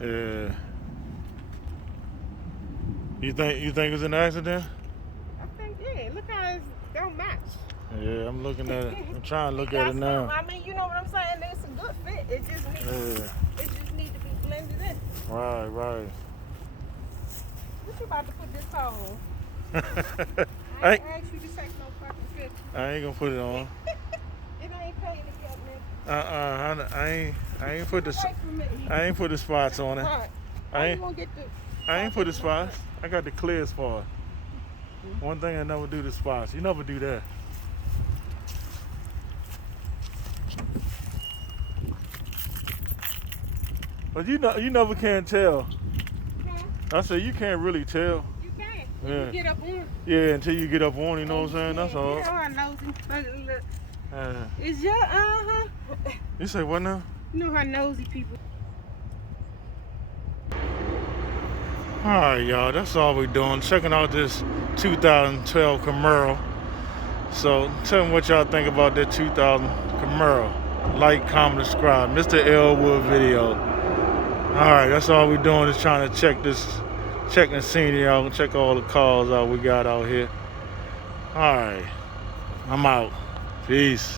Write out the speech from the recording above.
Yeah. You think it was an accident? I think, yeah. Look how it don't match. Yeah, I'm looking at it. I'm trying to look at it Some, now. I mean, you know what I'm saying? It's a good fit. It just needs to be blended in. Right. What you about to put this car on? I I ain't asked you to take no fucking picture. ain't gonna put it on. It ain't paying to get me. I ain't put the Away from me. I ain't put the spots on it. Right. I How you ain't gonna get the I ain't put the spots. I got the clear spot. One thing I never do the spots. You never do that. But you never can tell. I said you can't really tell. You can't. Yeah. You get up on it. Yeah, until you get up on, you know what I'm saying? That's all. You know how nosy. Look. Yeah. Is your You say what now? You know how nosy people. Alright, y'all, that's all we're doing. Checking out this 2012 Camaro. So tell me what y'all think about that 2000 Camaro. Like, comment, subscribe. Mr. Elwood video. Alright, that's all we're doing is trying to check the scenery out and check all the cars out we got out here. Alright, I'm out. Peace.